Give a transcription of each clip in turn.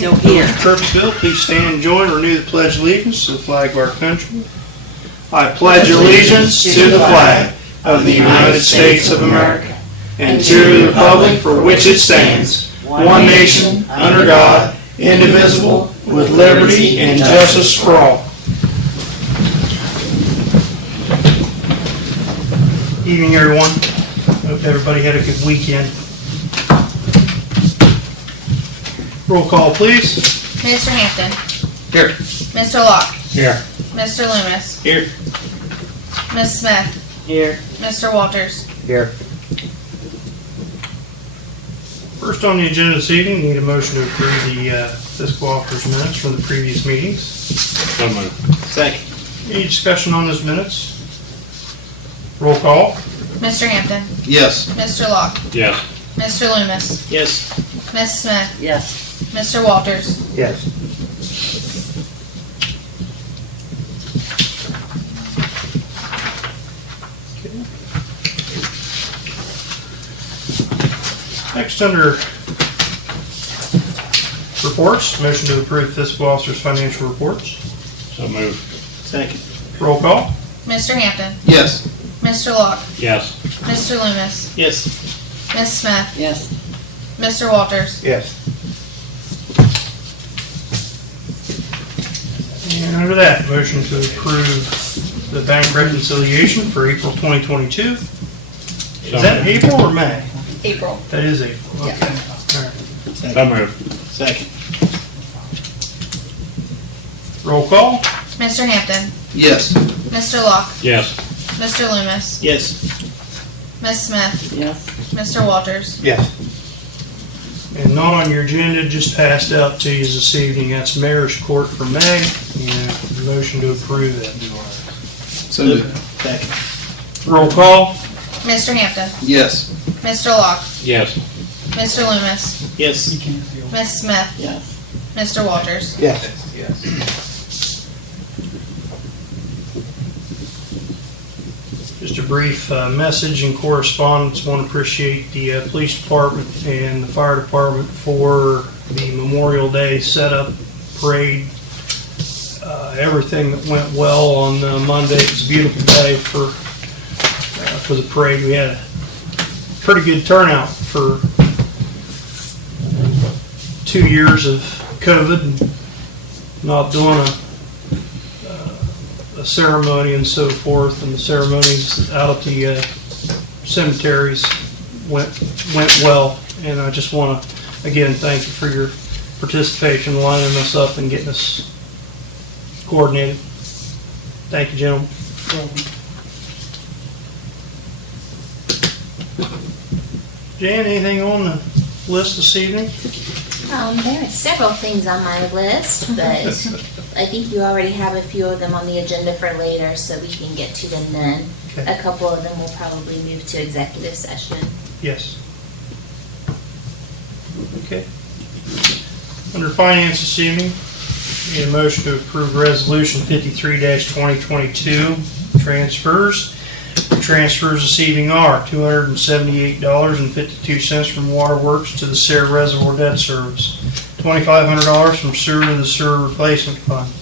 Still here. Crooksville, please stand and join, renew the pledge of allegiance to the flag of our country. I pledge allegiance to the flag of the United States of America and to the republic for which it stands, one nation, under God, indivisible, with liberty and justice for all. Evening, everyone. Hope everybody had a good weekend. Roll call, please. Mr. Hampton. Here. Mr. Locke. Here. Mr. Loomis. Here. Ms. Smith. Here. Mr. Walters. Here. First on the agenda this evening, need a motion to approve the fiscal officer's minutes from the previous meetings. So moved. Second. Any discussion on those minutes? Roll call. Mr. Hampton. Yes. Mr. Locke. Yes. Mr. Loomis. Yes. Ms. Smith. Yes. Mr. Walters. Yes. Next, under reports, motion to approve fiscal officer's financial reports. So moved. Second. Roll call. Mr. Hampton. Yes. Mr. Locke. Yes. Mr. Loomis. Yes. Ms. Smith. Yes. Mr. Walters. Yes. And under that, motion to approve the bank reconciliation for April 2022. Is that April or May? April. That is April. Yeah. Okay. All right. So moved. Second. Roll call. Mr. Hampton. Yes. Mr. Locke. Yes. Mr. Loomis. Yes. Ms. Smith. Yes. Mr. Walters. Yes. And not on your agenda, just passed out to you this evening. That's Mayor's Court for May, and motion to approve that. So moved. Second. Roll call. Mr. Hampton. Yes. Mr. Locke. Yes. Mr. Loomis. Yes. Ms. Smith. Yes. Mr. Walters. Yes. Just a brief message and correspondence. Want to appreciate the police department and the fire department for the Memorial Day setup parade. Everything that went well on Monday. It was a beautiful day for the parade. We had a pretty good turnout for 2 years of COVID and not doing a ceremony and so forth, and the ceremonies out at the cemeteries went well. And I just want to again thank you for your participation, lining us up and getting us coordinated. Thank you, gentlemen. Jan, anything on the list this evening? There are several things on my list, but I think you already have a few of them on the agenda for later, so we can get to them then. Okay. A couple of them will probably move to executive session. Yes. Okay. Under finance this evening, need a motion to approve resolution 53-2022 transfers. The transfers this evening are $278.52 from Waterworks to the Sarah Reservoir Debt Service, $2,500 from Sewer to the Sewer Replacement Fund,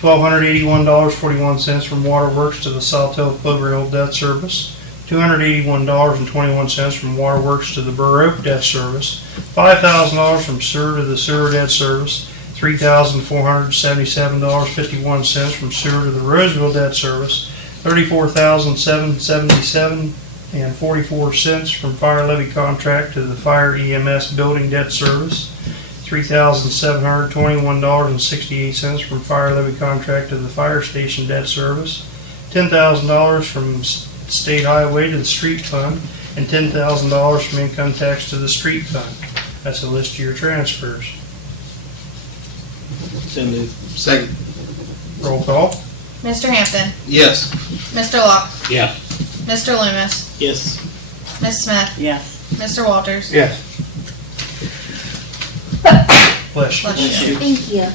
$1,281.41 from Waterworks to the Sawtell Clover Hill Debt Service, $281.21 from Waterworks to the Burr Oak Debt Service, $5,000 from Sewer to the Sewer Debt Service, $3,477.51 from Sewer to the Roseville Debt Service, $34,777.44 from Fire Levy Contract to the Fire EMS Building Debt Service, $3,721.68 from Fire Levy Contract to the Fire Station Debt Service, $10,000 from State Highway to the Street Fund, and $10,000 from Income Tax to the Street Fund. That's a list of your transfers. So moved. Second. Roll call. Mr. Hampton. Yes. Mr. Locke. Yes. Mr. Loomis. Yes. Ms. Smith. Yes. Mr. Walters. Yes. Bless you. Bless you. Thank you.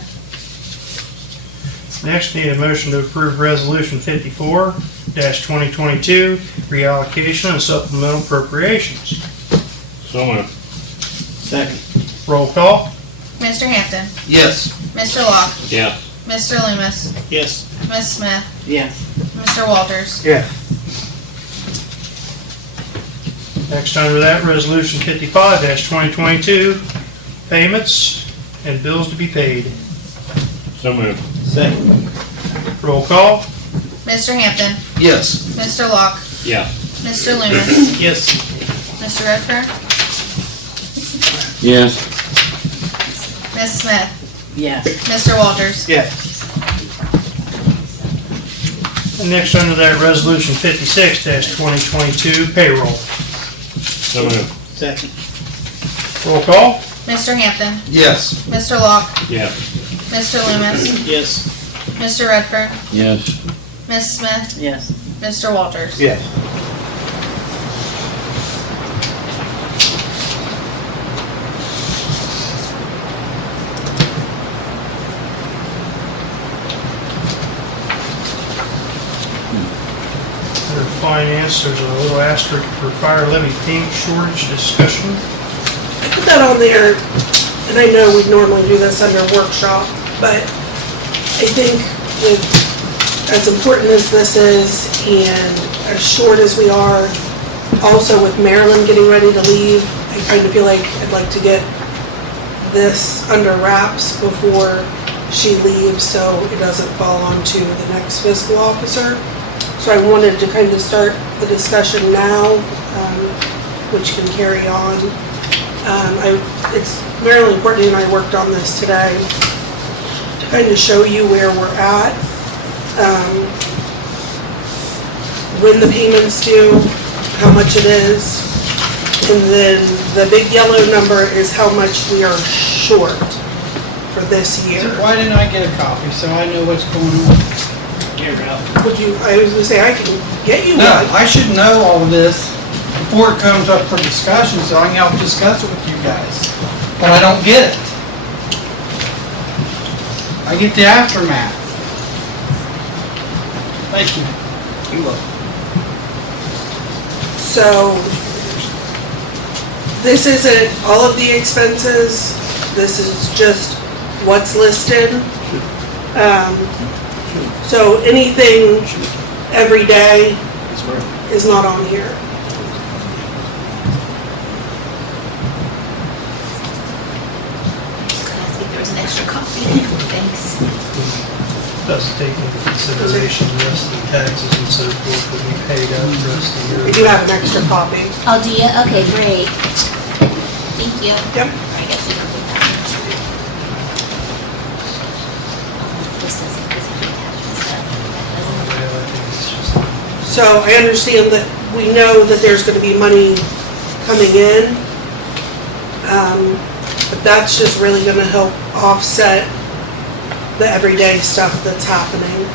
Next, need a motion to approve Resolution 54-2022, reallocation and supplemental appropriations. So moved. Second. Roll call. Mr. Hampton, Yes. Mr. Locke, Yes. Mr. Loomis, Yes. Ms. Smith, Yes. Mr. Walters. Yeah. Next under that, Resolution 55-2022, payments and bills to be paid. So moved. Second. Roll call. Mr. Hampton, Yes. Mr. Locke, Yes. Mr. Loomis, Yes. Mr. Redfern, Yes. Ms. Smith, Yes. Mr. Walters. Yeah. And next under that, Resolution 56-2022, payroll. So moved. Second. Roll call. Mr. Hampton, Yes. Mr. Locke, Yes. Mr. Loomis, Yes. Mr. Redfern, Yes. Ms. Smith, Yes. Mr. Walters. Yes. Under finance, there's a little asterisk for fire levy payment shortage discussion. I put that on there, and I know we normally do this under workshop, but I think with, as important as this is, and as short as we are, also with Marilyn getting ready to leave, I kind of feel like I'd like to get this under wraps before she leaves, so it doesn't fall onto the next fiscal officer. So I wanted to kind of start the discussion now, which can carry on. It's Marilyn, Courtney, and I worked on this today to kind of show you where we're at, when the payments due, how much it is, and then the big yellow number is how much we are short for this year. Why didn't I get a copy so I know what's going on? Here, Ralph. Would you, I was gonna say, I can get you No, one. I should know all of this before it comes up for discussion so I can help discuss it with you guys. But I don't get it. I get the aftermath. Thank you. You welcome. So, this isn't all of the expenses, this is just what's listed. So anything every day is not on here. Ask if there was an extra copy. Thanks. Does take into consideration the rest of the taxes and so forth that we paid out the rest of the We year. do have an extra copy. Oh, do you? Okay, great. Thank you. Yep. I guess you can put that in. This doesn't attach this stuff. Yeah, I think it's just- So I understand that we know that there's gonna be money coming in. But that's just really gonna help offset the everyday stuff that's happening.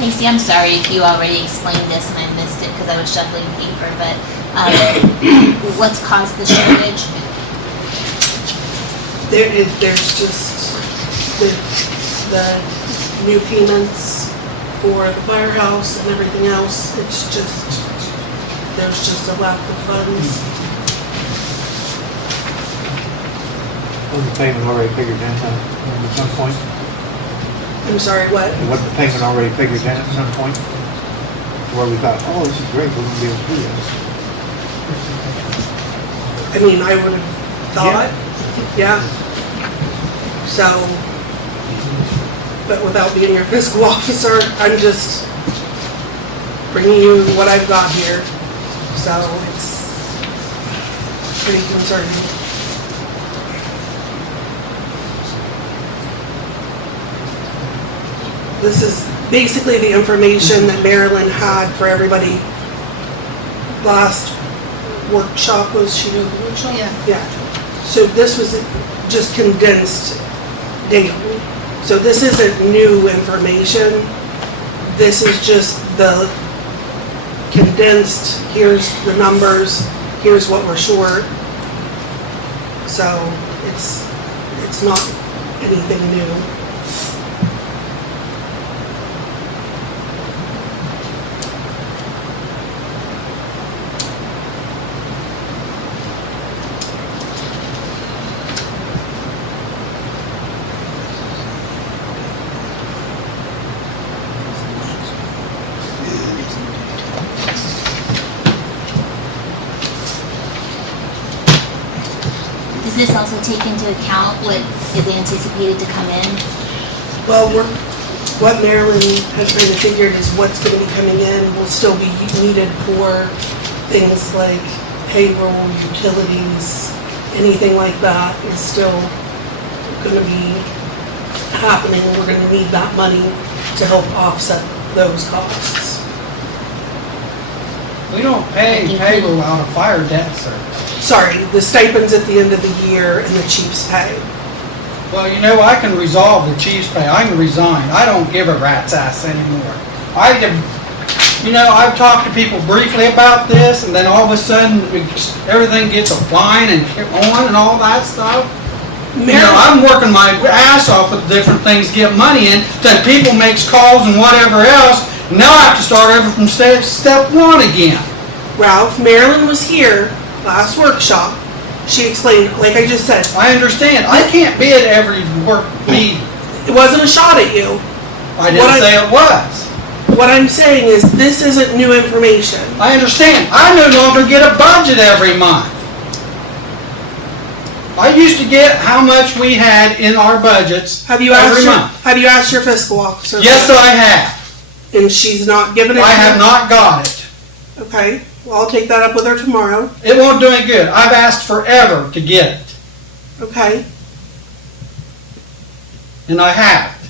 Lacey, I'm sorry if you already explained this and I missed it because I was shuffling paper, but what's caused the shortage? There's just the new payments for the firehouse and everything else. It's just, there's just a lack of funds. Was the payment already figured in at some point? I'm sorry, what? Was the payment already figured in at some point? Where we thought, oh, this is great, we're gonna be able to do this. I mean, I would have thought, yeah. So, but without being your fiscal officer, I'm just bringing you what I've got here. So it's pretty concerning. This is basically the information that Marilyn had for everybody. Last workshop, was she doing the workshop? Yeah. Yeah. So this was just condensed daily. So this isn't new information. This is just the condensed, here's the numbers, here's what we're short. So it's not anything new. Does this also take into account what is anticipated to come in? Well, what Marilyn has kind of figured is what's going to be coming in will still be needed for things like payroll, utilities, anything like that is still going to be happening. We're going to need that money to help offset those costs. We don't pay payroll out of fire debt service. Sorry, the stipends at the end of the year and the chief's pay. Well, you know, I can resolve the chief's pay. I can resign. I don't give a rat's ass anymore. I've talked to people briefly about this, and then all of a sudden, everything gets a fine and on and all that stuff. I'm working my ass off with different things to get money in, then people makes calls and whatever else. Now I have to start over from step one again. Ralph, Marilyn was here last workshop. She explained, like I just said. I understand. I can't be at every work meeting. It wasn't a shot at you. I didn't say it was. What I'm saying is this isn't new information. I understand. I no longer get a budget every month. I used to get how much we had in our budgets every month. Have you asked your fiscal officer? Yes, I have. And she's not given it? I have not got it. Okay. Well, I'll take that up with her tomorrow. It won't do any good. I've asked forever to get it. Okay. And I haven't.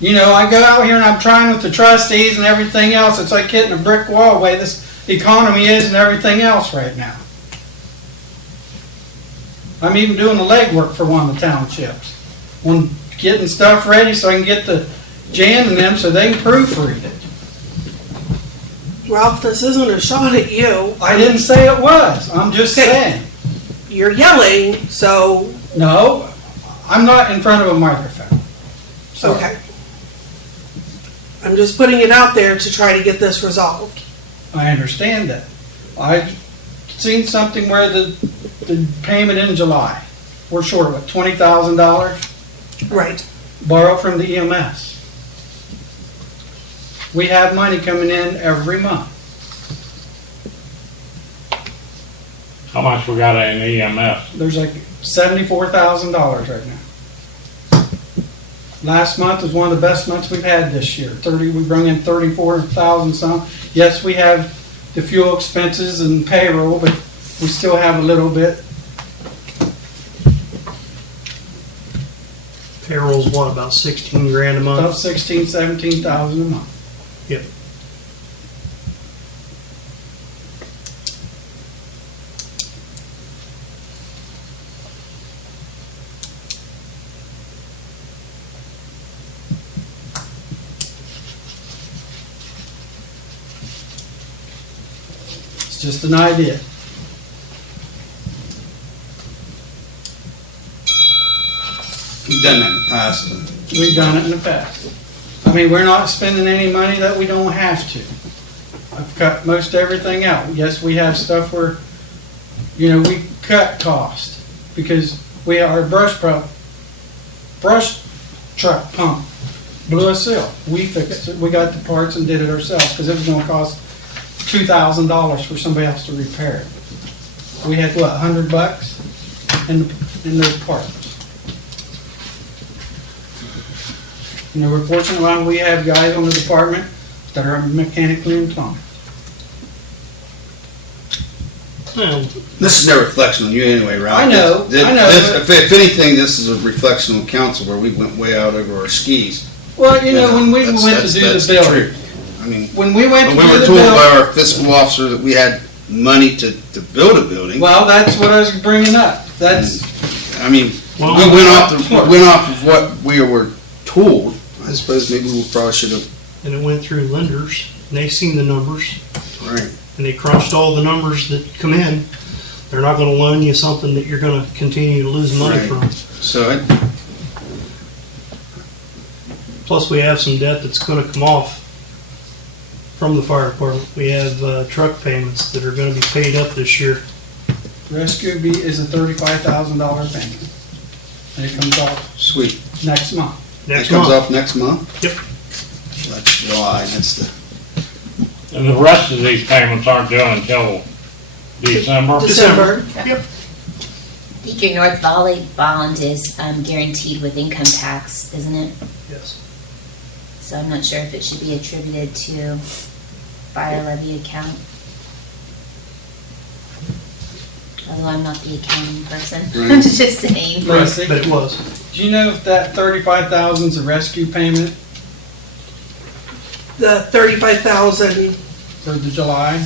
I go out here and I'm trying with the trustees and everything else. It's like hitting a brick wall the way this economy is and everything else right now. I'm even doing the legwork for one of the townships. I'm getting stuff ready so I can get the Jan and them so they can proofread it. Ralph, this isn't a shot at you. I didn't say it was. I'm just saying. You're yelling, so... No, I'm not in front of a microphone. Sorry. Okay. I'm just putting it out there to try to get this resolved. I understand that. I've seen something where the payment in July, we're short, what, $20,000? Right. Borrow from the EMS. We have money coming in every month. How much we got in EMS? There's like $74,000 right now. Last month was one of the best months we've had this year. We brought in 34,000 some. Yes, we have the fuel expenses and payroll, but we still have a little bit. Payroll's what, about 16 grand a month? About 16, 17,000 a month. Yep. It's just an idea. We've done that in the past. We've done it in the past. I mean, we're not spending any money that we don't have to. I've cut most everything out. Yes, we have stuff where, we cut cost because our brush truck pump blew a seal. We fixed it. We got the parts and did it ourselves because it was going to cost $2,000 for somebody else to repair it. We had what, $100 in those parts. We're fortunate enough we have guys on the department that are mechanically inclined. Well, This is no reflection on you anyway, Ralph. I know. If anything, this is a reflection on council where we went way out over our skis. Well, when we That's- went to do that's the building, truth. I mean, when we went to we do were the told building, by our fiscal officer that we had money to build a building. well, that's what I was bringing up. That's, I mean, Well, we went off of what we were told. I suppose maybe we probably should have, and it went through lenders, and they seen the numbers, right. and they crunched all the numbers that come in. They're not gonna loan you something that you're gonna continue to lose money Right. from. So, Plus, we have some debt that's gonna come off from the fire department. We have truck payments that are gonna be paid up this year. rescue is a $35,000 payment. And it comes off sweet. next month. Next It comes month. off next month? Yep. That's July, that's the, And the rest of these payments aren't due until December? December. Yep. I think your North Valley bond is guaranteed with income tax, isn't it? Yes. So I'm not sure if it should be attributed to fire levy account. Although I'm not the accounting person, Right. I'm just saying. Right. But it was. Do you know if that 35,000 is a rescue payment The 35,000, for the July?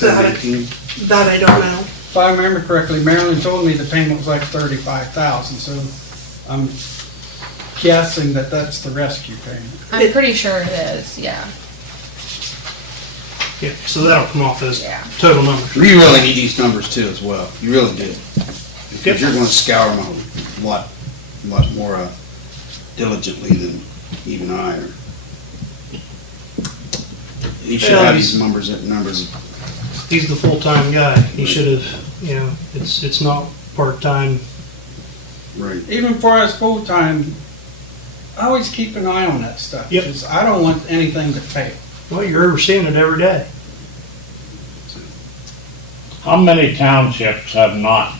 that, 18. that I don't know. If I remember correctly, Marilyn told me the payment was like 35,000, so I'm guessing that that's the rescue payment. I'm pretty sure it is, yeah. Yeah, so that'll come off as Yeah. total numbers. You really need these numbers too as well. You really do. Yep. Because you're gonna scour them a lot more diligently than even I or. He should Well, have he's- these numbers. He's the full-time guy. He should have, it's not part-time. Right. Even for us full-time, I always keep an eye on that stuff. Yep. Because I don't want anything to fail. Well, you're overseeing it every day. How many townships have not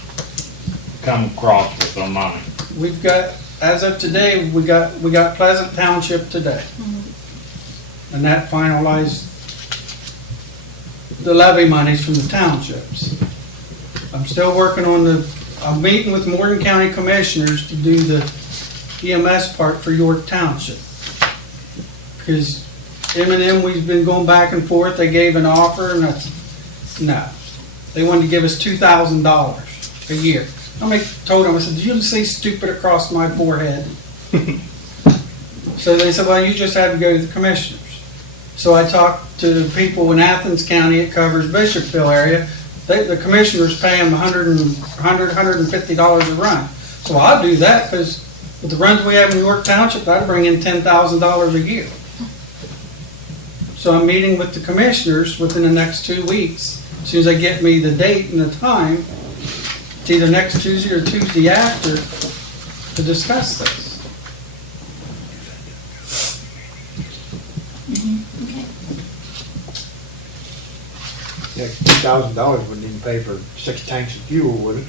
come across with their money? We've got, as of today, we got Pleasant Township today. And that finalized the levy monies from the townships. I'm still working on I'm meeting with Morgan County Commissioners to do the EMS part for York Township. Because M&M, we've been going back and forth, they gave an offer and no. They wanted to give us $2,000 a year. Told them, I said, did you say stupid across my forehead? So they said, well, you just have to go to the commissioners. So I talked to the people in Athens County, it covers Bishopville area. The commissioners pay them $150 a run. So I'll do that because with the runs we have in York Township, that'll bring in $10,000 a year. So I'm meeting with the commissioners within the next 2 weeks. As soon as they get me the date and the time, it's either next Tuesday or Tuesday after, to discuss this. Yeah, $2,000 wouldn't even pay for 6 tanks of fuel, would it?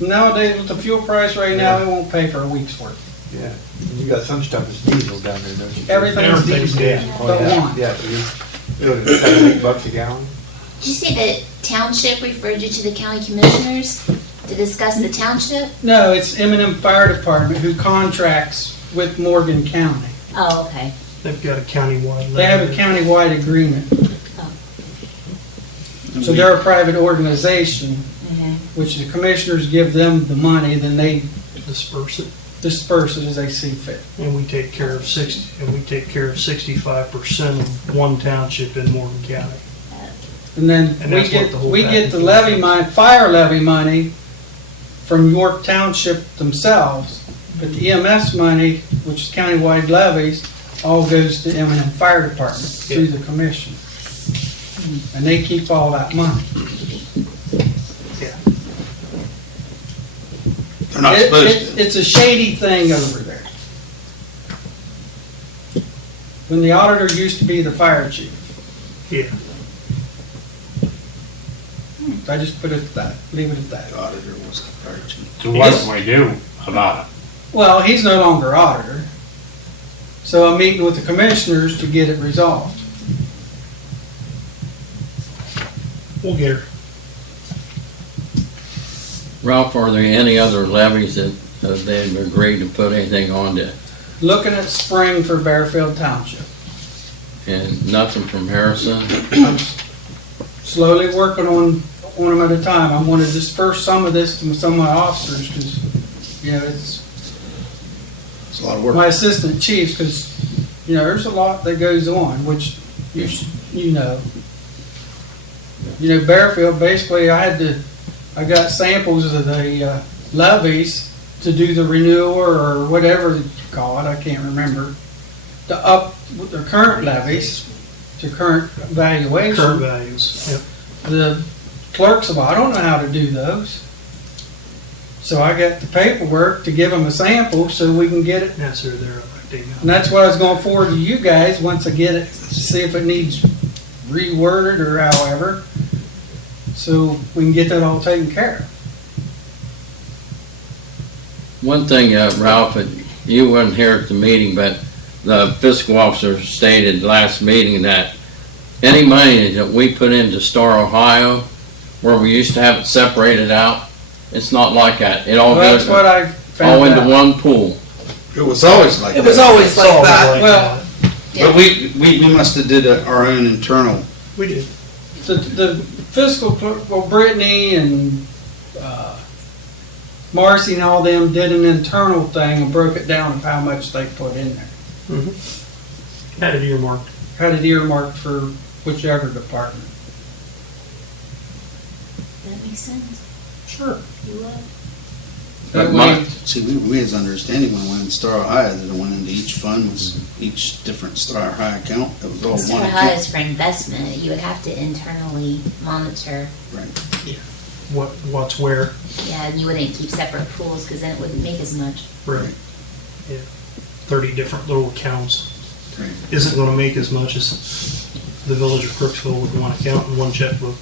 Nowadays, with the fuel price right now, it won't pay for a week's worth. Yeah. And you got some stuff that's diesel down there, don't you? Everything's Everything's diesel, diesel. but one. Yeah, so you're doing $7-8 a gallon? Did you say the township referred you to the county commissioners to discuss the township? No, it's M&M Fire Department who contracts with Morgan County. Oh, okay. They've got a countywide. They have a countywide agreement. So they're a private organization, which the commissioners give them the money, then they Disperse it, disperse it as they see fit. and we take care of 65% of one township in Morgan County. And then And that's what the whole we get the package levy is. money, fire levy money from York Township themselves, But the EMS money, which is countywide levies, all goes to M&M Fire Department through the commission. And they keep all that money. They're not supposed to. It's a shady thing over there. When the auditor used to be the fire chief. Yeah. I just put it at that, leave it at that. The auditor was the fire chief. So what can we do about it? Well, he's no longer auditor. So I'm meeting with the commissioners to get it resolved. We'll get her. Ralph, are there any other levies that they've agreed to put anything on to, Looking at spring for Bearfield Township. and nothing from Harrison? I'm slowly working on them at a time. I want to disperse some of this to some of my officers because, you know, it's It's a lot of work. my assistant chiefs because, you know, there's a lot that goes on, which you know. You know, Bearfield, basically, I got samples of the levies to do the renewal or whatever you call it, I can't remember. To up their current levies to current valuation. Current values. Yep. The clerks, well, I don't know how to do those. So I got the paperwork to give them a sample so we can get it. That's who they're electing. And that's what I was going to forward to you guys once I get it, to see if it needs reworded or however. So we can get that all taken care of. One thing, Ralph, you weren't here at the meeting, but the fiscal officer stated last meeting that any money that we put into Star Ohio, where we used to have it separated out, it's not like that. It all Well, goes that's what I all found into out. one pool. It was always like that. It was always like It's that. always Well, But we must have did our own internal. We did. the fiscal clerk, well, Brittany and Marcy and all them did an internal thing and broke it down of how much they put in there. Had it earmarked. Had it earmarked for whichever department. That makes sense. Sure. You will. That But my- way, See, we was understanding when I went in Star Ohio that it went into each fund was each different Star Ohio account. It was all Star one Ohio account. is for investment. You would have to internally monitor. What's where. Yeah, and you wouldn't keep separate pools because then it wouldn't make as much. Right. Yeah. 30 different little accounts. Right. Isn't gonna make as much as the village of Crooksville with one account and one checkbook.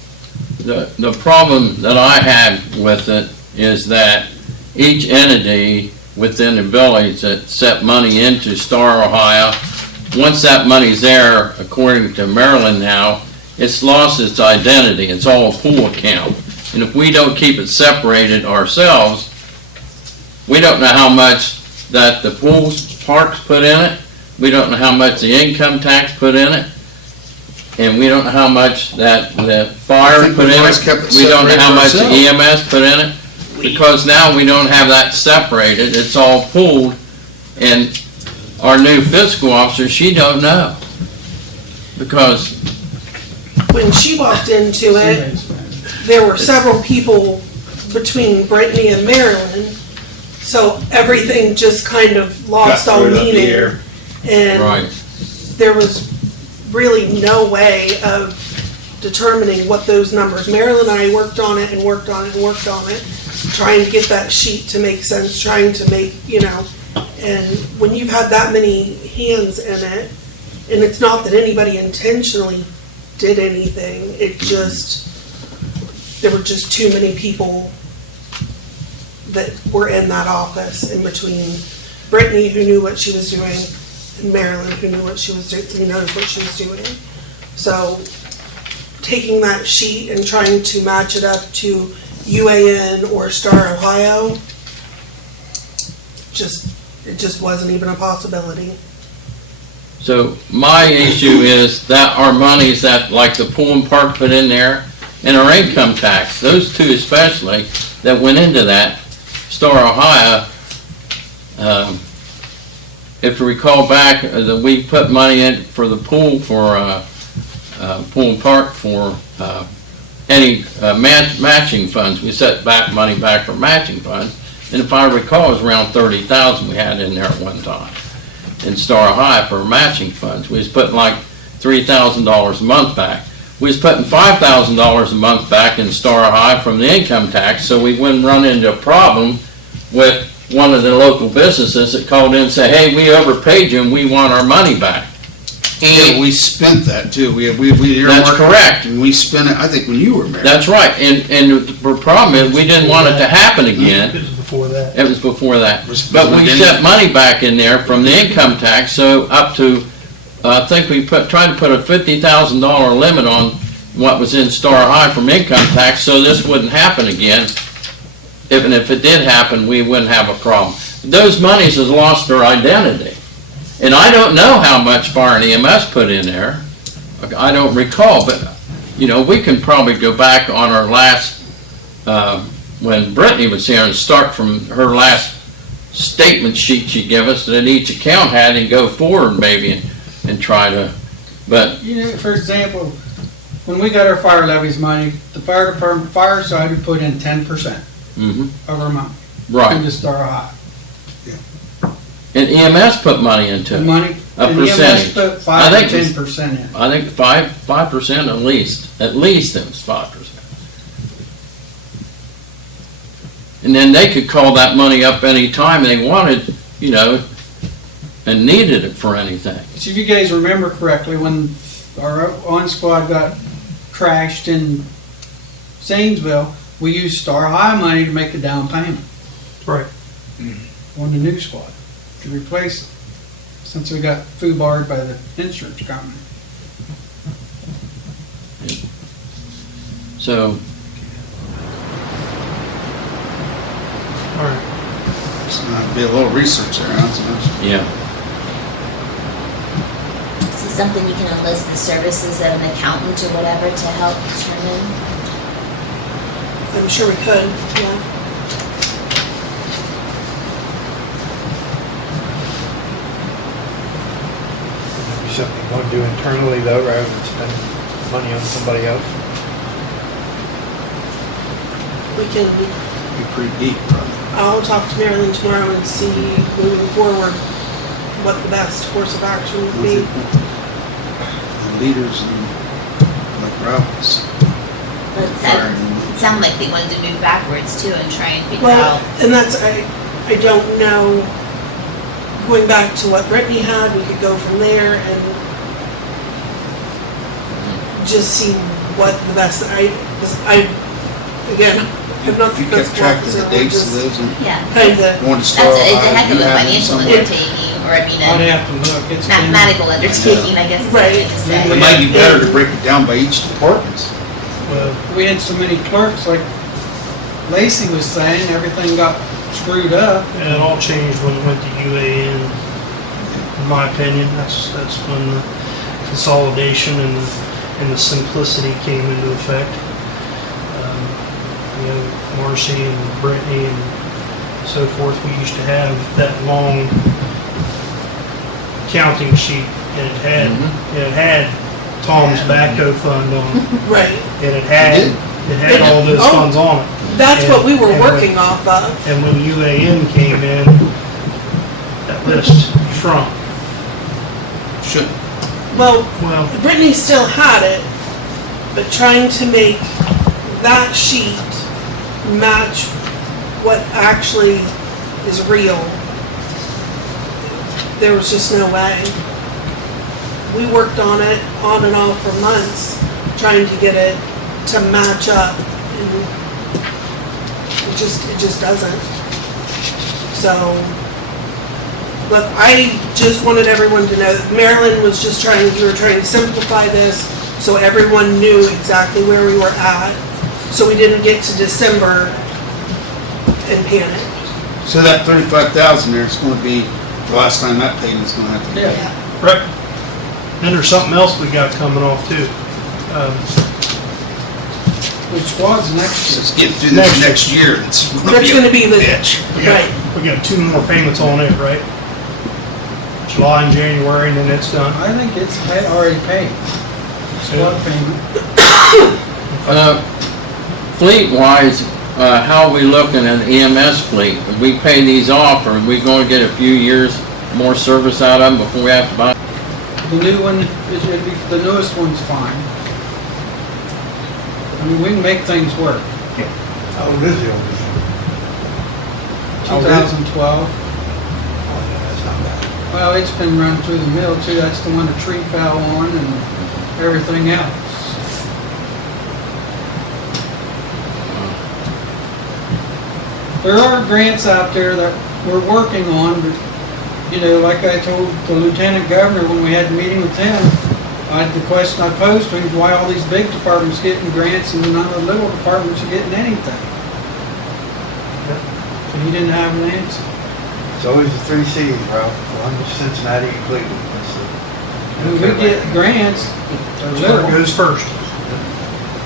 The problem that I have with it is that each entity within the village that set money into Star Ohio, once that money's there, according to Maryland now, it's lost its identity. It's all a pool account. And if we don't keep it separated ourselves, we don't know how much that the pool parks put in it. We don't know how much the income tax put in it. And we don't know how much that the fire think put we've in always it. kept it We don't know separated how much the ourselves. EMS put in it. Because now we don't have that separated. It's all pooled. And our new fiscal officer, she don't know. Because When she walked into it, there were several people between Brittany and Maryland, so everything just kind of lost Got all thrown up the meaning. air. And right. there was really no way of determining what those numbers. Marilyn and I worked on it and worked on it and worked on it, trying to get that sheet to make sense, trying to make, you know, and when you've had that many hands in it, and it's not that anybody intentionally did anything, it just, there were just too many people that were in that office in between Brittany, who knew what she was doing, and Marilyn, who knew what she was doing, who knows what she was doing. So taking that sheet and trying to match it up to UAN or Star Ohio, it just wasn't even a possibility. So my issue is that our monies that, like the pool and park put in there, and our income tax, those two especially, that went into that, Star Ohio, if you recall back, that we put money in for the pool for, pool and park for, any matching funds. We set back money back for matching funds. And if I recall, it was around 30,000 we had in there at one time in Star Ohio for matching funds. We was putting like $3,000 a month back. We was putting $5,000 a month back in Star Ohio from the income tax, so we wouldn't run into a problem with one of the local businesses that called in and said, hey, we overpaid you and we want our money back. Yeah, we spent that too. We That's correct. And we spent it, I think, when you were mayor. That's right, and the problem is, we didn't want it to happen It again. was before that. It was before that. Was- But we didn't- set money back in there from the income tax, so up to, I think we tried to put a $50,000 limit on what was in Star High from income tax, so this wouldn't happen again. Even if it did happen, we wouldn't have a problem. Those monies has lost their identity. And I don't know how much fire and EMS put in there. I don't recall, but, you know, we can probably go back on our last, when Brittany was here and start from her last statement sheet she gave us that each account had and go forward maybe and try to, but, You know, for example, when we got our fire levies money, the fire department, fire side, we put in 10% mhm, of our money right. into Star High. And EMS put money into The it. money, A and EMS percentage. put I 5 to think it was- 10% in. I think 5% at least it was 5%. And then they could call that money up anytime they wanted, you know, and needed it for anything. So if you guys remember correctly, when our on squad got crashed in Zanesville, we used Star High money to make a down payment Right. on the new squad to replace it, since we got foobarred by the insurance company. So, All right. It's gonna be a little research there, huh? yeah. So something you can enlist the services of an accountant or whatever to help determine. I'm sure we could, yeah. Maybe something you want to do internally though, rather than spend money on somebody else. We can, Be pretty deep, probably. I'll talk to Marilyn tomorrow and see moving forward what the best course of action would be. The leaders and like Ralph's. But it sounded like they wanted to move backwards too and try and figure Well, out. and that's, I don't know, going back to what Brittany had, we could go from there and just see what the best, because again, I'm not the You kept fiscal track of officer, the we're dates of just those and Yeah. kind of, going to That's Star it's a Ohio, heck of you a have them financial somewhere. undertaking, or I mean, I'd a have to look, it's been. mathematical undertaking, I guess is what I Right. meant to say. It might be better to break it down by each department. Well, We had so many clerks, like Lacey was saying, everything got screwed up. and it all changed when it went to UAN, in my opinion. That's when the consolidation and the simplicity came into effect. You know, Marcy and Brittany and so forth, we used to have that long counting sheet, and it had Tom's backhoe fund on it, right. and it had all those Oh. funds on it. That's what we were And- working off of. And when UAN came in, that list shrunk. Should. Well, Well, Brittany still had it, but trying to make that sheet match what actually is real, there was just no way. We worked on it on and off for months, trying to get it to match up, and it just doesn't. So, look, I just wanted everyone to know that Marilyn was just you were trying to simplify this so everyone knew exactly where we were at, so we didn't get to December and panic. So that 35,000 there, it's gonna be, the last time that payment's gonna have to be. Yeah. right. Then there's something else we got coming off too. The squad's next year. Let's get through this next year, it's That's gonna be the, bitch. right, We got 2 more payments on it, right? July and January, and then it's done. I think it's already paid. Squad payment. Fleet-wise, how are we looking at EMS fleet? If we pay these off, or are we gonna get a few years more service out of them before we have to buy? The new one, the newest one's fine. I mean, we can make things work. How old is the oldest? How old is it? 2012. Oh, yeah, that's not bad. Well, it's been run through the mill too. That's the one the tree fell on and everything else. There are grants out there that we're working on, but, you know, like I told the lieutenant governor when we had a meeting with him, the question I posed to him is why all these big departments getting grants and none of the little departments are getting anything. So he didn't have an answer. It's always the three C's, Ralph. Columbus, Cincinnati, and Cleveland. That's When we get grants, they're That's where it little. goes first.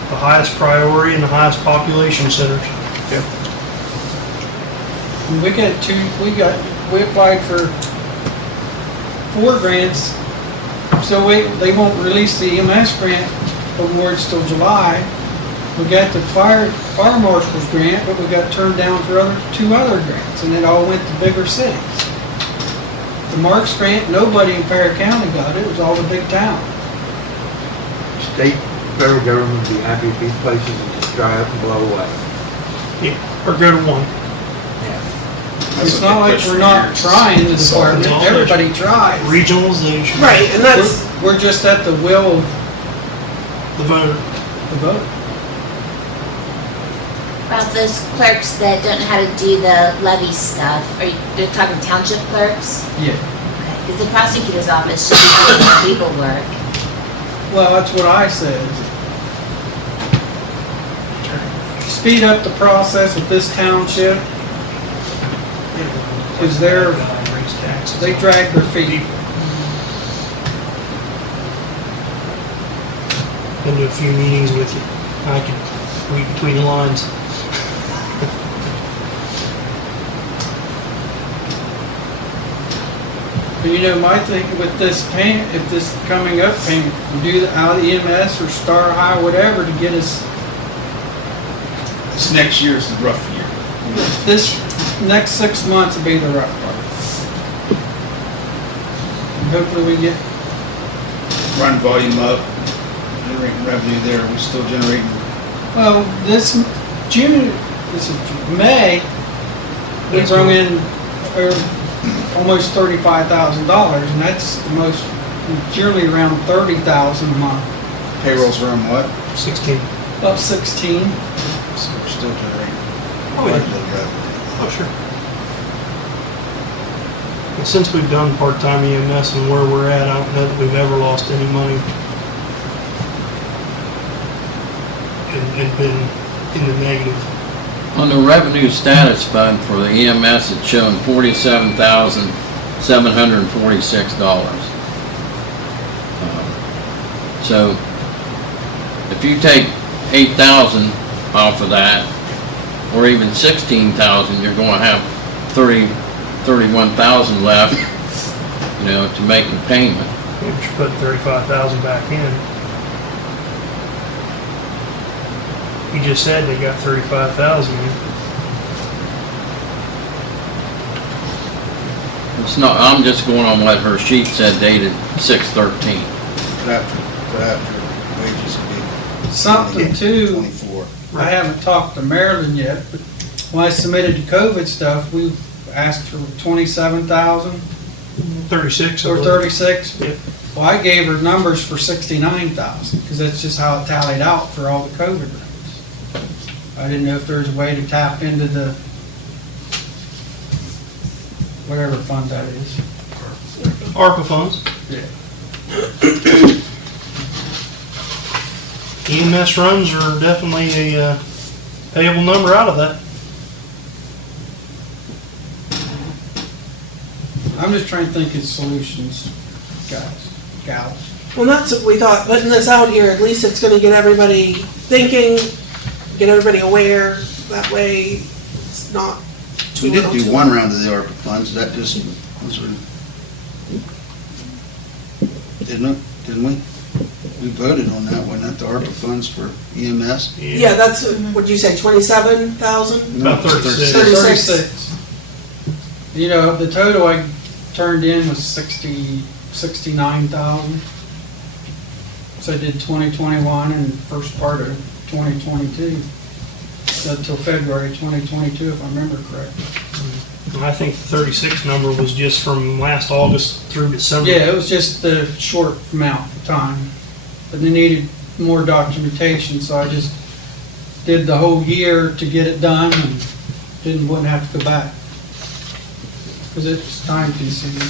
The highest priority and the highest population centers. We applied for 4 grants, so they won't release the EMS grant awards till July. We got the fire marshal's grant, but we got turned down for 2 other grants, and it all went to bigger cities. The Marks grant, nobody in Perry County got it, it was all the big towns. State, federal government would be happy if these places would just dry up and blow away. Yeah, or go to one. It's not like we're not trying the department, everybody tries. Regionalization. Right, and that's, We're just at the will of The voter. the vote. Ralph, those clerks that don't know how to do the levy stuff, you're talking township clerks? Yeah. Because the prosecutor's office should be doing the legal work. Well, that's what I said. Speed up the process with this township, because they drag their feet. Been to a few meetings with you. I can read between the lines. But you know, my thing with this payment, if this coming up payment, we do out of EMS or Star High, whatever, to get us, This next year is the rough year. this next 6 months will be the rough part. And hopefully we get, Run volume up, generating revenue there, we're still generating. well, this is May, we brought in almost $35,000, and that's the most, generally around $30,000 a month. Payrolls run what? 16. Up 16. So we're still generating. Oh, yeah. budgeted revenue. Oh, sure. And since we've done part-time EMS and where we're at, I don't know that we've ever lost any money and been in the negative. On the revenue status fund for the EMS, it's showing $47,746. So if you take 8,000 off of that, or even 16,000, you're going to have 31,000 left, you know, to make the payment. We should put 35,000 back in. You just said they got 35,000 in. It's not, I'm just going on what her sheet said dated 6/13. But after wages will be. Something too, 24. I haven't talked to Marilyn yet, but when I submitted the COVID stuff, we asked for 27,000 36. I or believe. 36. Yep. Well, I gave her numbers for 69,000, because that's just how it tallied out for all the COVID rooms. I didn't know if there was a way to tap into the, whatever fund that is. ARPA funds. Yeah. EMS runs are definitely a payable number out of that. I'm just trying to think of solutions, guys, gals. well, that's what we thought, putting this out here, at least it's gonna get everybody thinking, get everybody aware, that way it's not too We did little do too one late. round of the ARPA funds, didn't we? We voted on that, wasn't that the ARPA funds for EMS? Yeah, that's, what'd you say, 27,000? About 36. 36. You know, the total I turned in was 69,000. So I did 2021 and first part of 2022. So till February 2022, if I remember correctly. I think the 36 number was just from last August through December. Yeah, it was just the short amount of time. But they needed more documentation, so I just did the whole year to get it done and wouldn't have to go back. Because it's time consuming.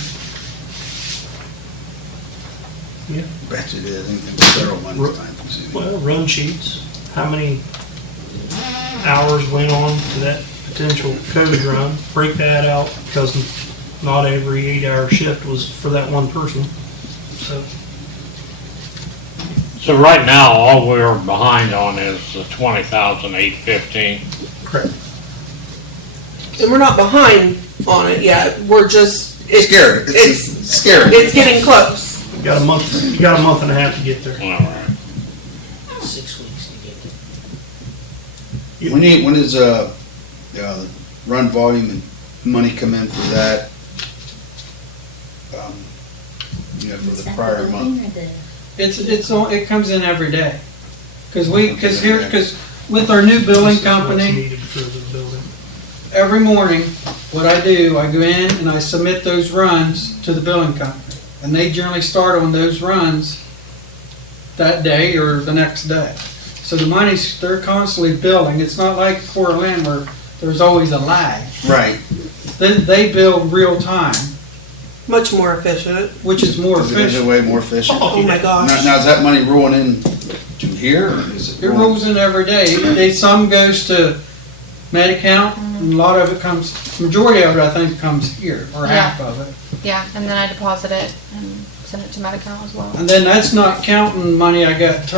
Bet you did, I think the federal money's time consuming. Well, run sheets, how many hours went on to that potential code run, break that out, because not every 8-hour shift was for that one person, so. So right now, all we're behind on is the 20,815. Correct. And we're not behind on it yet, we're just, it's Scary, it's scary. It's getting close. You got a month and a half to get there. All right. 6 weeks to get there. When is, the run volume and money come in for that? For the prior month? It comes in every day. Because with our new building What's company, needed for the building. every morning, what I do, I go in and I submit those runs to the billing company. And they generally start on those runs that day or the next day. So the money's, they're constantly billing. It's not like Core Land where there's always a lag. Right. They bill real time, Much more efficient. which is more Is it efficient. way more efficient? Oh my gosh. Now, is that money rolling in to here, or is it? It rolls in every day. Some goes to Medi-Account, and a lot of it comes, majority of it, I think, comes here, or half of it. Yeah, and then I deposit it and send it to Medi-Account as well. And then that's not counting money I got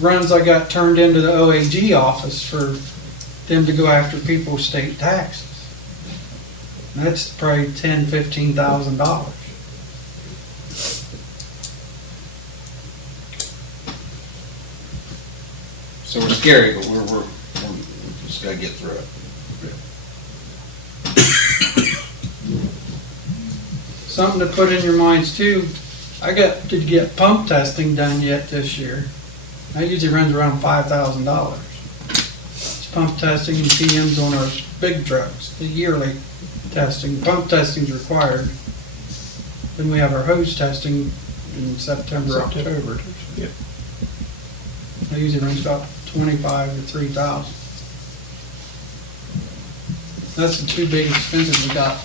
runs I got turned into the OAG office for them to go after people's state taxes. And that's probably $10,000–15,000. So we're scary, but we're just gotta get through it. Something to put in your minds too, I got to get pump testing done yet this year. That usually runs around $5,000. It's pump testing and PMs on our big trucks, the yearly testing. Pump testing's required. Then we have our hose testing in September, October. Yep. That usually runs about $25,000 to $3,000. That's the two big expenses we got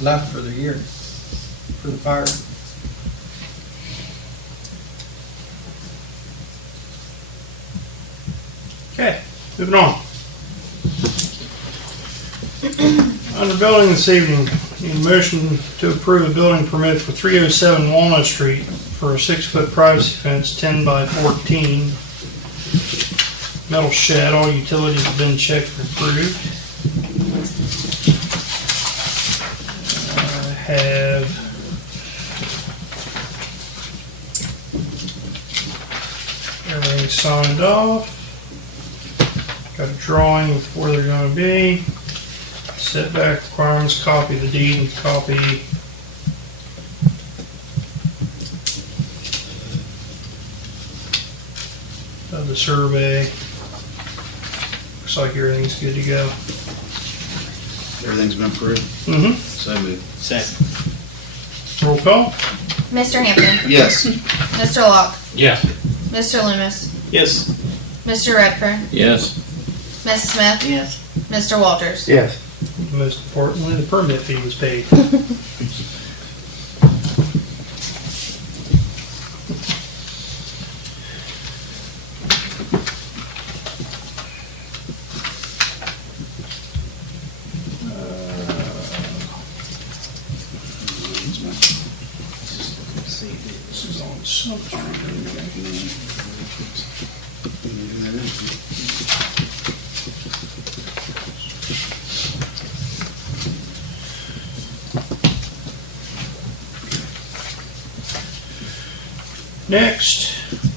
left for the year, for the fire. Okay, moving on. Under building this evening, need a motion to approve a building permit for 307 Walnut Street for a 6-foot privacy fence, 10 by 14. Metal shed, all utilities have been checked and approved. I have everything signed off. Got a drawing of where they're gonna be. Setback requirements, copy of the deed and copy of the survey. Looks like everything's good to go. Everything's been approved, Mm-hmm. so moved. Roll call? Mr. Hampton, Yes. Mr. Locke, Yes. Mr. Loomis, Yes. Mr. Redfern, Yes. Ms. Smith, Yes. Mr. Walters. Yes. Most importantly, the permit fee was paid. This is on Summer Next,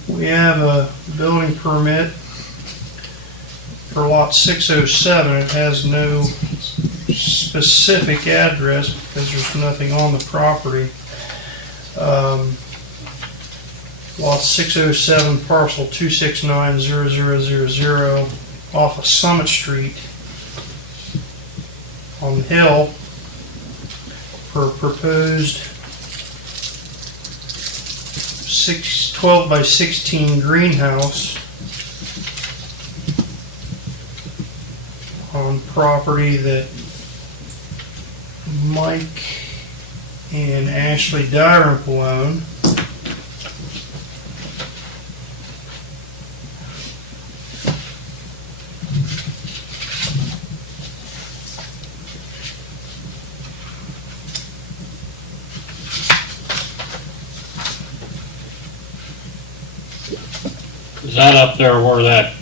we have a building permit for lot 607. It has no specific address because there's nothing on the property. Lot 607, parcel 2690000 off of Summit Street on the hill for a proposed 12 by 16 greenhouse on property that Mike and Ashley Dalrymple own. Is that up there where they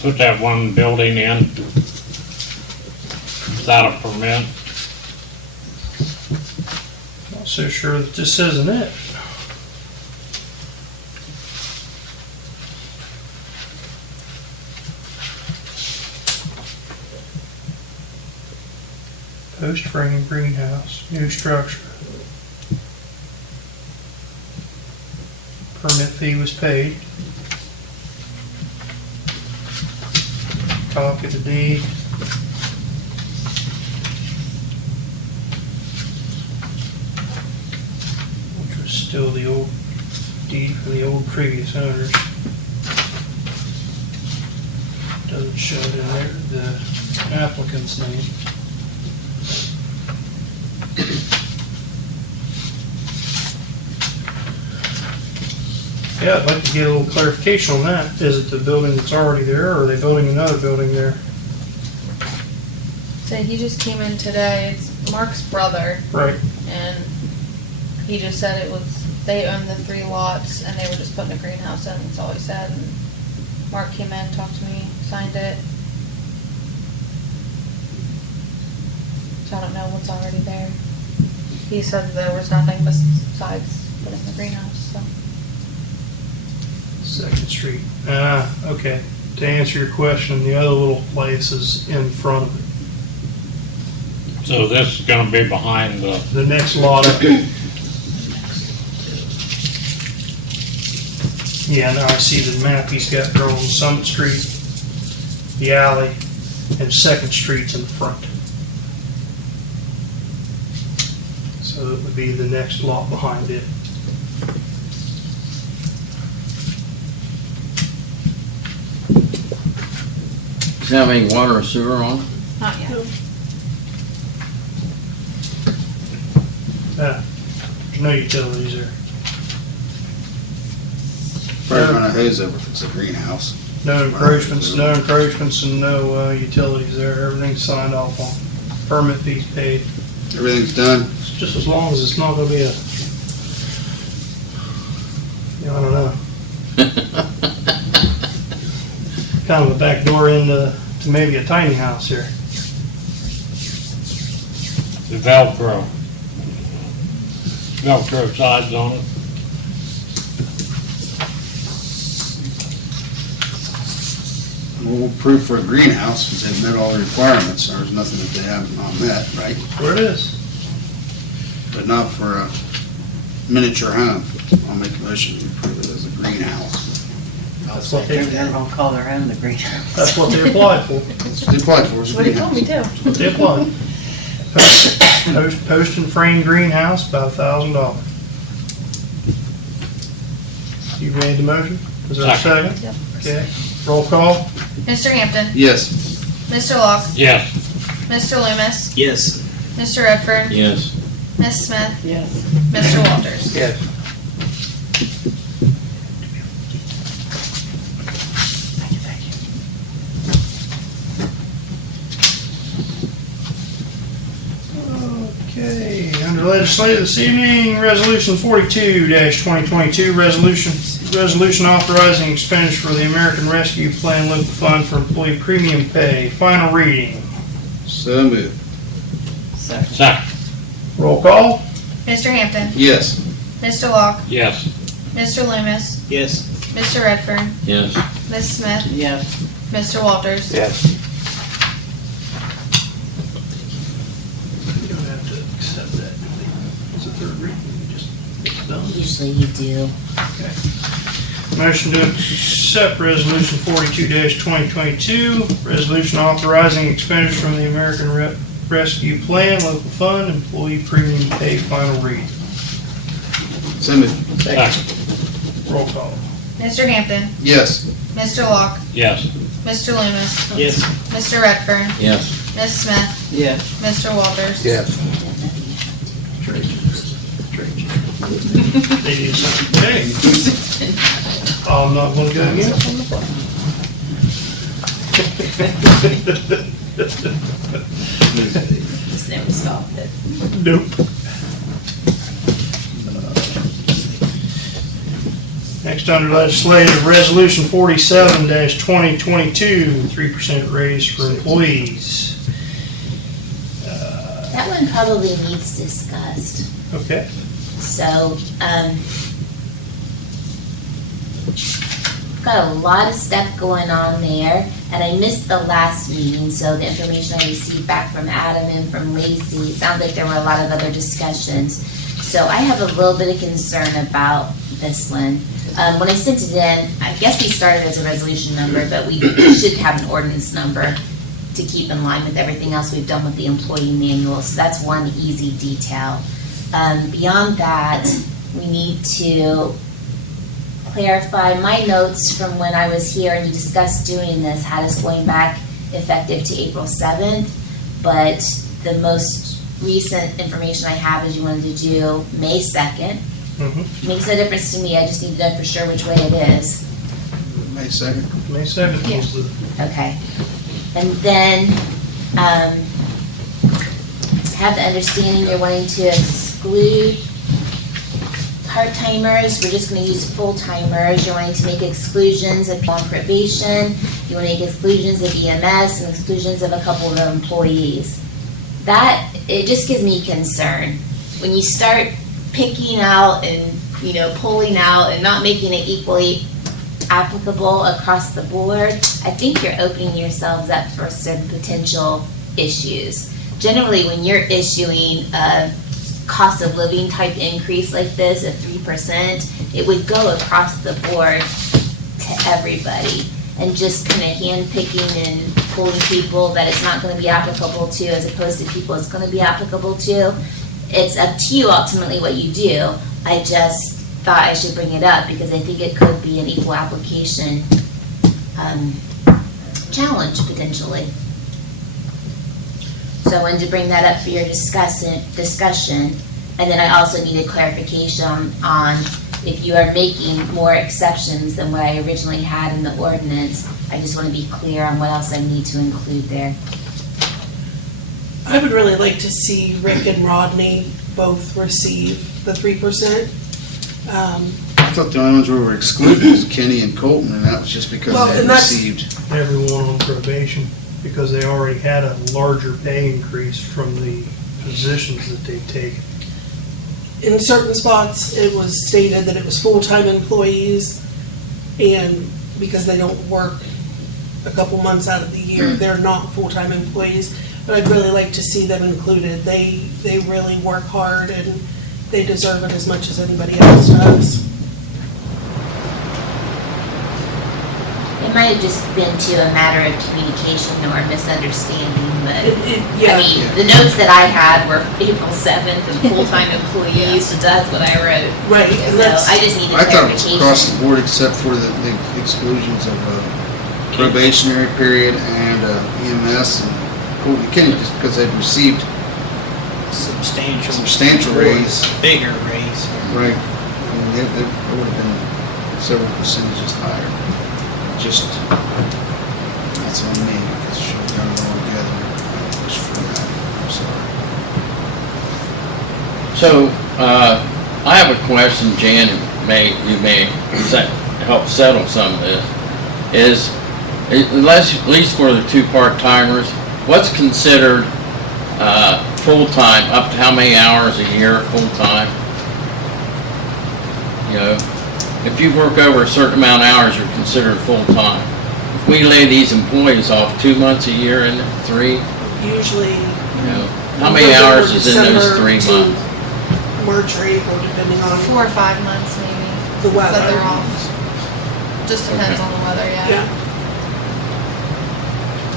put that one building in? Is that a permit? Not so sure that this isn't it. Post frame greenhouse, new structure. Permit fee was paid. Copy of the deed. Which was still the old deed for the old previous owners. Doesn't show it in there, the applicant's name. Yeah, I'd like to get a little clarification on that. Is it the building that's already there, or are they building another building there? So he just came in today. It's Mark's brother, Right. and he just said it was, they own the 3 lots, and they were just putting a greenhouse in, that's all he said. And Mark came in, talked to me, signed it. So I don't know what's already there. He said there was nothing besides putting the greenhouse, so. Second Street. Okay. To answer your question, the other little place is in front of it. So this is gonna be behind The next lot up. Yeah, now I see the map he's got drawn. Summit Street, the alley, and Second Street's in the front. So it would be the next lot behind it. Does it have any water or sewer on it? Not yet. There's no utilities there. Probably run a hose over if it's a greenhouse. No encroachments, and no utilities there. Everything's signed off on. Permit fees paid. Everything's done. It's just as long as it's not gonna be a, I don't know, kind of a back door into maybe a tiny house here. the Velcro sides on it. We'll approve for a greenhouse, because they've met all the requirements. There's nothing that they have not met, right? That's what it is. But not for a miniature home. I'll make a motion to approve it as a greenhouse. That's what they, They're gonna call their own the greenhouse. that's what they applied for. That's what they applied for, is a That's what he told me greenhouse. too. That's what they applied. Post and frame greenhouse, about $1,000. You made the motion? Is there a second? Yep. Okay, roll call. Mr. Hampton, Yes. Mr. Locke, Yes. Mr. Loomis, Yes. Mr. Redford, Yes. Ms. Smith, Yes. Mr. Walters. Yes. Okay, under legislative this evening, resolution 42-2022, resolution authorizing expenditure for the American Rescue Plan Local Fund for Employee Premium Pay. Final reading. So moved. Second. Roll call. Mr. Hampton, Yes. Mr. Locke, Yes. Mr. Loomis, Yes. Mr. Redfern, Yes. Ms. Smith, Yes. Mr. Walters. Yes. You don't have to accept that. It's a third reading, you just, it's done. Usually you do. Motion to accept Resolution 42-2022, resolution authorizing expenditure from the American Rescue Plan Local Fund, employee premium pay, final read. So moved. Roll call. Mr. Hampton, Yes. Mr. Locke, Yes. Mr. Loomis, Yes. Mr. Redfern, Yes. Ms. Smith, Yes. Mr. Walters. Yes. They did something. Okay. I'm not gonna go again. Just never stopped it. Nope. Next under legislative, resolution 47-2022, 3% raise for employees. That one probably needs discussed. Okay. So, got a lot of stuff going on there, and I missed the last meeting, so the information I received back from Adam and from Lacey, it sounds like there were a lot of other discussions. So I have a little bit of concern about this one. When I sent it in, I guess we started as a resolution number, but we should have an ordinance number to keep in line with everything else we've done with the employee manual, so that's one easy detail. Beyond that, we need to clarify my notes from when I was here and you discussed doing this, had us going back effective to April 7th, but the most recent information I have is you wanted to do May 2nd. Makes no difference to me, I just need to know for sure which way it is. May 2nd. May 2nd was the, Okay. And then, have the understanding you're wanting to exclude part-timers, we're just gonna use full-timers, you're wanting to make exclusions of people on probation, you wanna make exclusions of EMS and exclusions of a couple of employees. That, it just gives me concern. When you start picking out and, pulling out and not making it equally applicable across the board, I think you're opening yourselves up for some potential issues. Generally, when you're issuing a cost of living type increase like this of 3%, it would go across the board to everybody. And just kind of hand picking and pulling people that it's not going to be applicable to as opposed to people it's going to be applicable to, it's up to you ultimately what you do. I just thought I should bring it up because I think it could be an equal application challenge potentially. So I wanted to bring that up for your discussion. And then I also needed clarification on if you are making more exceptions than what I originally had in the ordinance. I just want to be clear on what else I need to include there. I would really like to see Rick and Rodney both receive the 3%. I thought the only ones we were excluding was Kenny and Colton, and that was just because Well, they had and that's- received. everyone on probation, because they already had a larger pay increase from the positions that they've taken. In certain spots, it was stated that it was full-time employees, and because they don't work a couple months out of the year, they're not full-time employees. But I'd really like to see them included. They really work hard, and they deserve it as much as anybody else does. It might have just been to a matter of communication or misunderstanding, but Yeah. I mean, the notes that I had were April 7th and full-time employees, so that's what I wrote. Right, and So that's, I just needed I thought it was across clarification. the board except for the exclusions of probationary period and EMS and Colton and Kenny, just because they've received substantial raise. Bigger raise. Right. I mean, there would have been several percentages higher. Just, that's on me, because should have done it all together. Just for that, I'm sorry. So, I have a question, Jan, and you may help settle some of this. At least for the two part-timers, what's considered full-time, up to how many hours a year full-time? if you work over a certain amount of hours, you're considered full-time. If we lay these employees off 2 months a year and 3, Usually. how many hours is in those 3 December to months? March or April, depending on 4 or 5 months maybe. the weather. That they're off. Just depends Okay. on the weather, yeah. Yeah.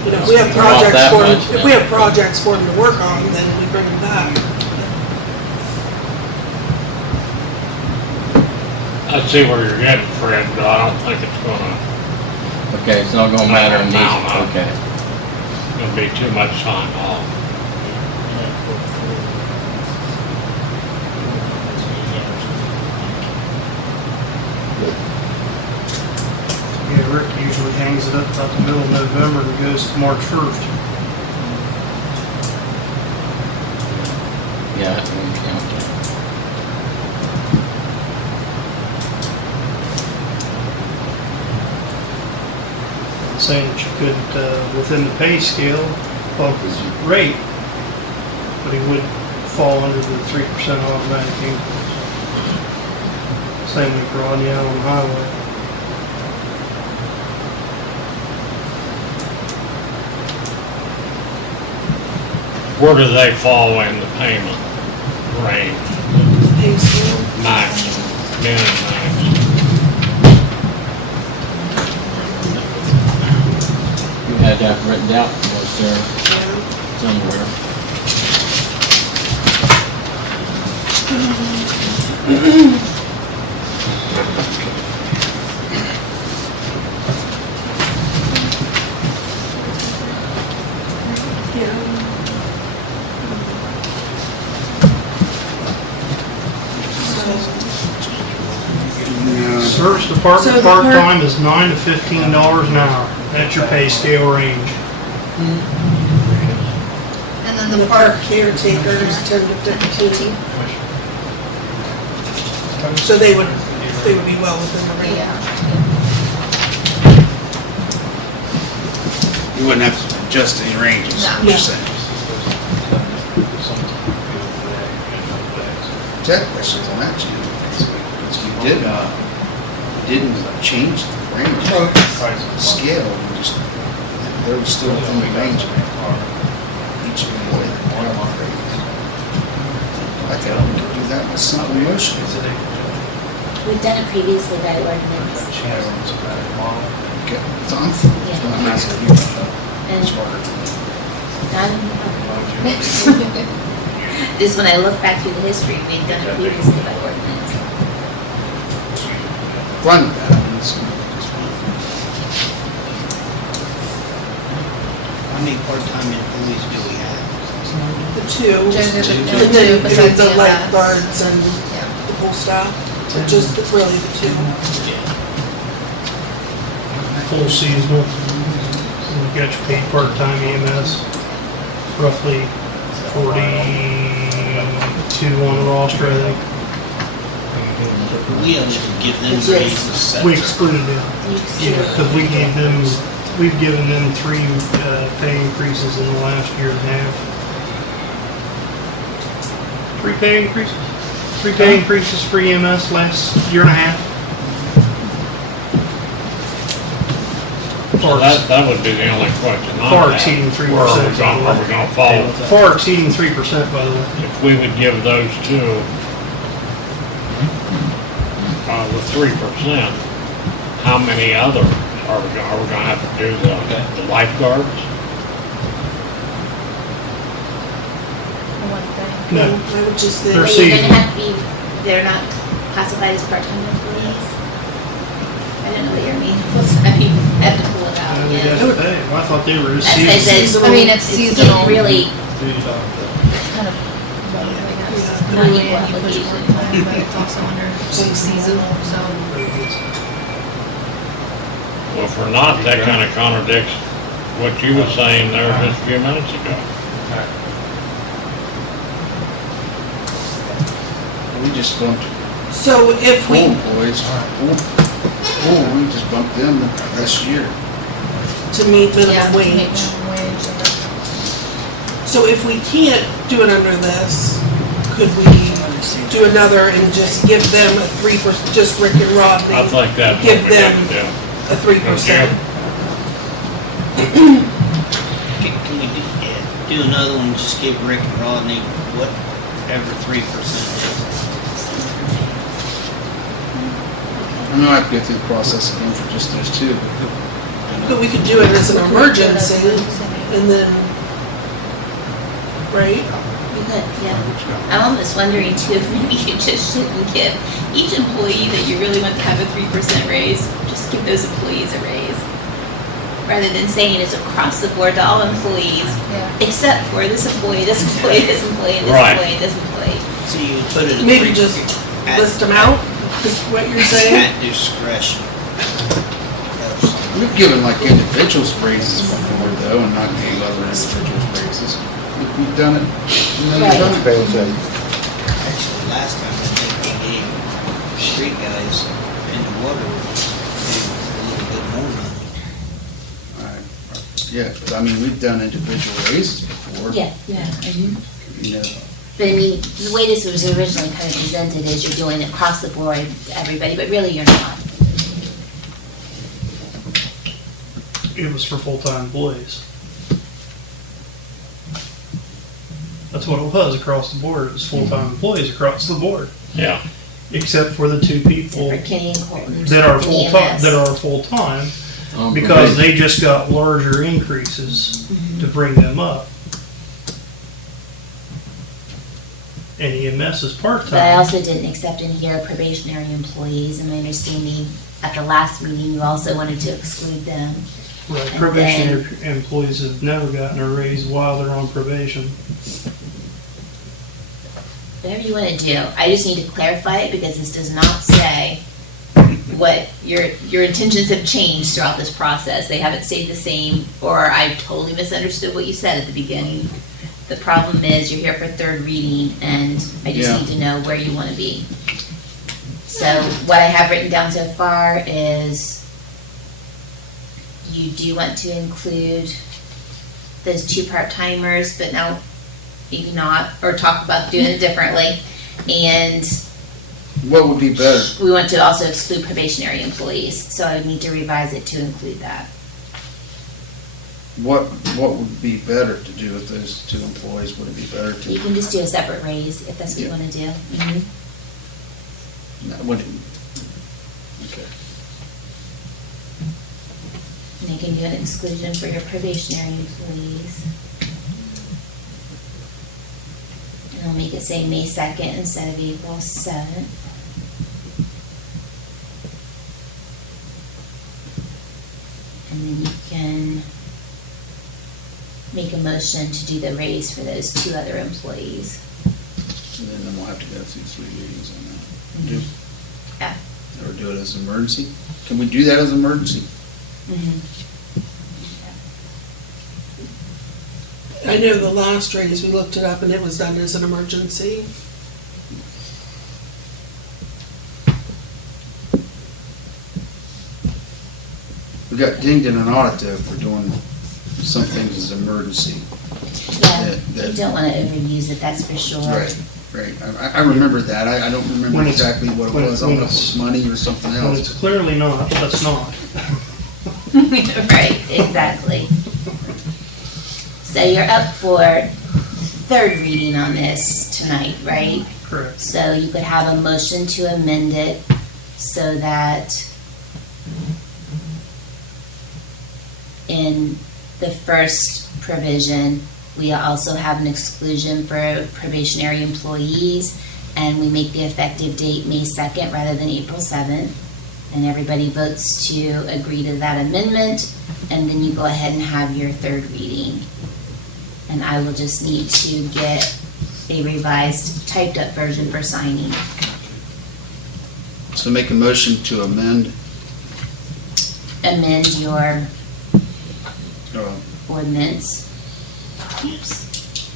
You know, if we have They're off projects that for them, much if then. we have projects for them to work on, then we bring them back. I see where you're getting, Fred, but I don't think it's gonna Okay, it's not gonna matter in No. these, okay. be too much time off. Yeah, Rick usually hangs it up about the middle of November and goes to March 1st. Yeah, that won't count. Saying that you couldn't, within the pay scale, bump his rate, but he would fall under the 3% automatic increase. Same with Rodney out on the highway. Where do they fall in the payment range? Pay scale. Max, min and max. You had that written down, was there somewhere? Service So department the part-time is $9 to $15 an hour. That's your pay scale range. And then And the the park park, caretaker is 10 to 15. So they would be well within the range. yeah. You wouldn't have to adjust any ranges, No. you're saying. That question's on that, Jim. You didn't change the range. Scale, you just, they were still within the range. Each employee. I thought we could do that with simple motion. We've done it previously by ordinance. Okay, so I'm asking you. And just when I look back through the history, we've done it previously by ordinance. Fun with that. How many part-time employees do we have? The two. Joseph And and then, two and besides the EMS. lifeguards and Yeah. the pool staff. Just, it's really the two. Full seasonal. And you got your paid part-time EMS, roughly 42 on the roster, I think. We only give them Yes. raises. We excluded them. Yeah, because we've given them 3 pay increases in the last year and a half. 3 pay increases? 3 pay increases for EMS last year and a half. So that would be the only question I Far have. exceeding 3%. Where are we gonna fall? Far exceeding 3%, by the way. If we would give those two, with 3%, how many others are we gonna have to do the lifeguards? One thing. No, I would just think. They're But you're seasonal. gonna have to be, they're not classified as part-time employees? I didn't know what your meaning was, I mean, I have to pull it out they again. got to pay. I thought they were That's what I seasonal. said. I mean, it's seasonal. getting really It's kind of, I guess, Yeah. not Not equal equal obligation, obligation. but it's also under seasonal, so. Well, if we're not, that kind of contradicts what you were saying there just a few minutes ago. We just bumped So if pool we, employees, we just bumped them this year. to meet Yeah, minimum wage. minimum wage and So if we can't do it under this, could we do another and just give them a 3%, just Rick and Rodney. I think that's what Give we them need to do. a 3%. Can we do another one, just give Rick and Rodney whatever 3% is? I know I have to go through the process again for just those two. But we could do it as an emergency and then, right? You could, yeah. I'm almost wondering too, if maybe you just shouldn't give each employee that you really want to have a 3% raise, just give those employees a raise. Rather than saying it's across the board to all employees, Yeah. except for this employee, this employee, this employee, this Right. employee, this employee. So you would put it at Maybe 3%. just list them out, is what you're saying? At discretion. We've given like individuals raises before though, and not gave other individuals raises. We've done it. Right. Fail safe. Actually, last time I think we gave street guys in the water, a little bit more money. Right. Yeah, but I mean, we've done individual raises before. Yeah, yeah. You know, But I mean, the way this was originally kind of presented is you're doing it across the board to everybody, but really you're not. It was for full-time employees. That's what it was across the board. It was full-time employees across the board, Yeah. except for the two people For Kenny and Colton. that are and full-time, EMS. that are full-time, On because probation. they just got larger increases to bring them up. And EMS is But I part-time. also didn't accept in here probationary employees, and my understanding at the last meeting, you also wanted to exclude them. Right, and probationary employees have never gotten a raise while they're on probation. Whatever you want to do, I just need to clarify it because this does not say what your intentions have changed throughout this process. They haven't stayed the same, or I totally misunderstood what you said at the beginning. The problem is you're here for third reading, and I just Yeah. need to know where you want to be. So what I have written down so far is you do want to include those two part-timers, but now maybe not, or talk about doing it differently. And what would be better? we want to also exclude probationary employees, so I would need to revise it to include that. What would be better to do with those two employees? Would it be better You to? can just do a separate raise if that's what you Yeah. want to do. Mhm. No, would- Okay. And you can do an exclusion for your probationary employees. And I'll make it say May 2nd instead of April 7th. And then you can make a motion to do the raise for those two other employees. And then we'll have to go through 3 readings on that. Do- Yeah. Or do it as an emergency? Can we do that as an emergency? I know the last raise, we looked it up and it was done as an emergency. We got dinged in an audit though for doing some things as emergency. Yeah, That- you don't want to overuse it, that's for sure. Right, right. I remember that. I don't remember When it's- exactly what it when was. I don't know if it it's- was money or something When it's else. clearly not, that's not. Right, exactly. So you're up for third reading on this tonight, right? Correct. So you could have a motion to amend it so that in the first provision, we also have an exclusion for probationary employees, and we make the effective date May 2nd rather than April 7th. And everybody votes to agree to that amendment, and then you go ahead and have your third reading. And I will just need to get a revised typed up version for signing. So make a motion to amend, Amend your uh, ordinance. Oops.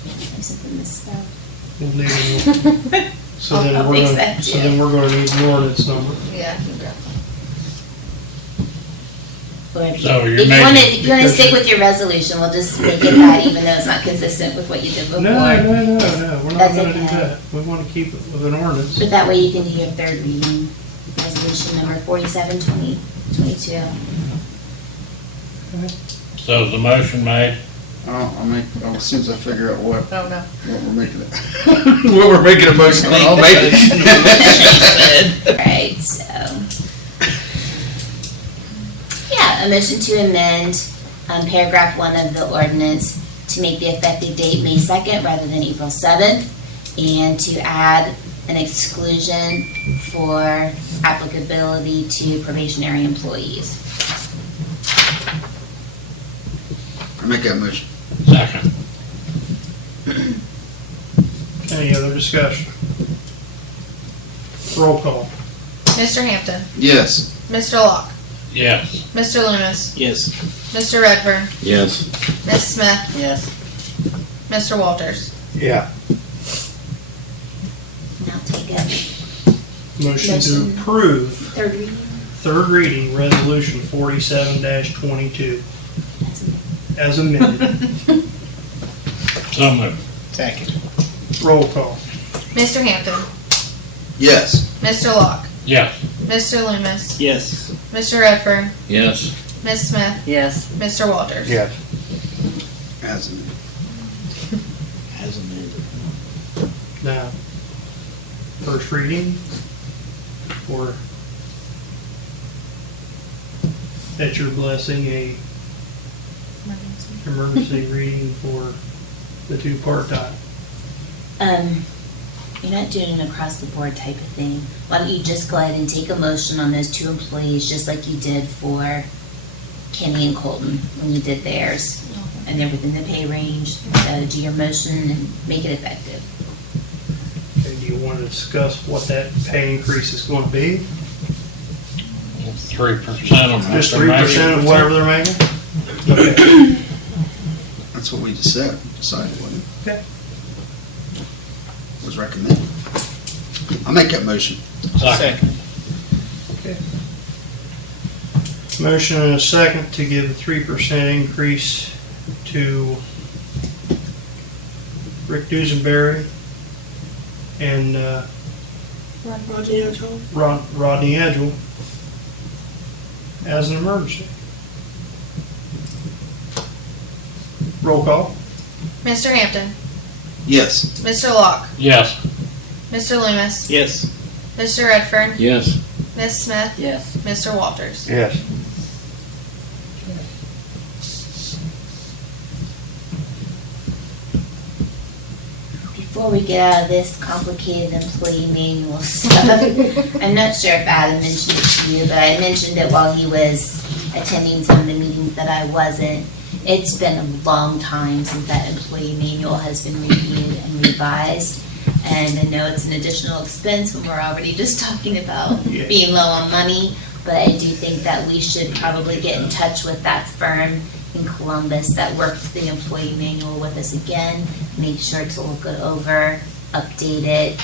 There's something misspelled. We'll need a- So then I'll we're fix gonna, that, so yeah. then we're gonna need an ordinance number. Yeah, I can grab Or if So you, you're if you wanna, making- if you wanna stick with your resolution, we'll just make it that, even though it's not consistent with what you did before. No, we're not That's gonna do okay. that. We wanna keep it with an ordinance. But that way you can do your third reading, resolution number 47, 2022. So is the motion made? I'll make, as soon as I figure out what Oh, no. we're making it. What we're making a motion on, I'll make it. Right, so. Yeah, a motion to amend, paragraph 1 of the ordinance to make the effective date May 2nd rather than April 7th, and to add an exclusion for applicability to probationary employees. I make that motion. Second. Any other discussion? Roll call. Mr. Hampton, Yes. Mr. Locke, Yes. Mr. Loomis, Yes. Mr. Redfern, Yes. Ms. Smith, Yes. Mr. Walters. Yeah. Now take it. Motion to Motion. approve Third reading. third reading resolution 47-22 That's it. as amended. So moved. Second. Roll call. Mr. Hampton, Yes. Mr. Locke, Yes. Mr. Loomis, Yes. Mr. Redfern, Yes. Ms. Smith, Yes. Mr. Walters. Yes. As amended. As amended. Now, first reading, or at your blessing, a emergency reading for the two part-time. You're not doing an across the board type of thing. Why don't you just go ahead and take a motion on those 2 employees, just like you did for Kenny and Colton when you did theirs, and they're within the pay range. So do your motion and make it effective. Okay, do you want to discuss what that pay increase is going to be? 3% of what Just they're 3% of making. whatever they're making? Okay. That's what we just said, decided, wasn't it? Okay. Was recommended. I'll make that motion. Second. Okay. Motion and a second to give a 3% increase to Rick Dusenberry and Rodney Edgell. Rodney Edgell as an emergency. Roll call. Mr. Hampton, Yes. Mr. Locke, Yes. Mr. Loomis, Yes. Mr. Redfern, Yes. Ms. Smith, Yes. Mr. Walters. Yes. Before we get out of this complicated employee manual stuff, I'm not sure if Adam mentioned it to you, but I mentioned it while he was attending some of the meetings that I wasn't. It's been a long time since that employee manual has been reviewed and revised. And I know it's an additional expense when we're already just talking about Yeah. being low on money, but I do think that we should probably get in touch with that firm in Columbus that worked the employee manual with us again, make sure to look it over, update it,